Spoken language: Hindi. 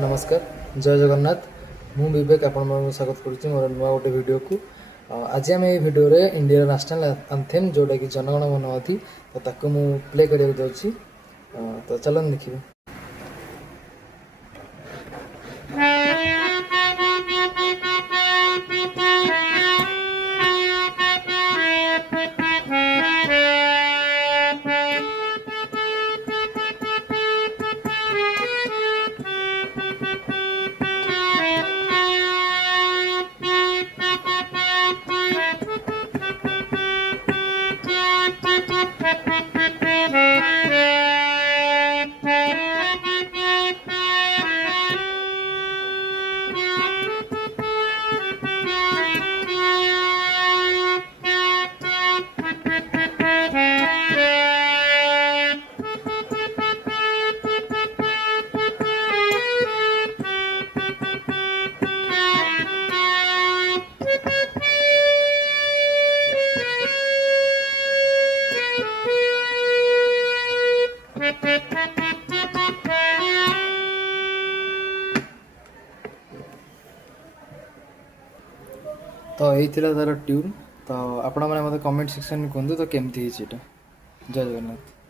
नमस्कार जय जगन्नाथ मु विवेक आपण स्वागत करुच्ची मोर नुआ गोटे वीडियो को आज आम ये वीडियो रे इंडिया नेशनल एंथेम जोटा कि जनगण मन अधि तो ताको मु प्ले करिया जाउची तो चलन देखिबे। तो यही तार ट्यून तो आपण मैंने मतलब कमेंट सेक्शन में कहतु तो केमती जय जगन्नाथ।